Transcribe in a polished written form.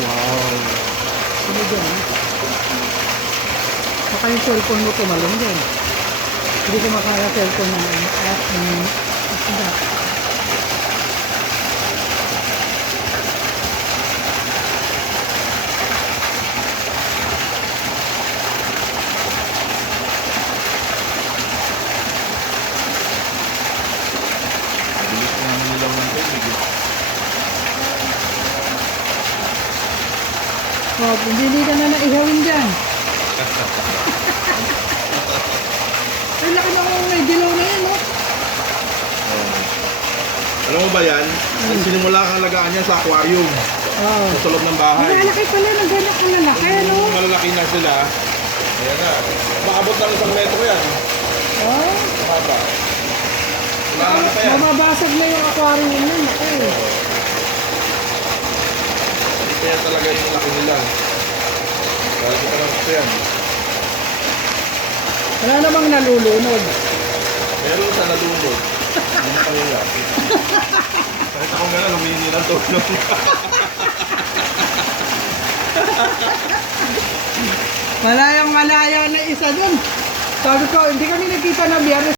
Wow. Ano dyan, ha? Baka yung cellphone mo tumalong dyan. Hindi ko makaya cellphone na isda. Mabilis na naman nilaw ng tubig. Oh, hindi ka na naihawin dyan. Ay, laki na kung may dilaw na yan, oh. Alam mo ba yan? Sinimula kang alagaan yan sa aquarium. Oh. Sa loob ng bahay. Malalaki pala, ng gano'n ka lalaki, ano? Malalaki na sila. Ayan na. Maabot ng 1 metro yan. Oh. Mahaba. Wala na pa yan. Mamabasag na yung aquarium na, laki. Kaya talaga yung laki nila. Kaya ko lang ito yan. Wala namang nalulunod. Meron sa nalunod. Hindi na kayo yan. Kahit ako nga lumini ng tulog. Malayang malaya na isa dun. Sabi ko, hindi kami nakita na biyernes.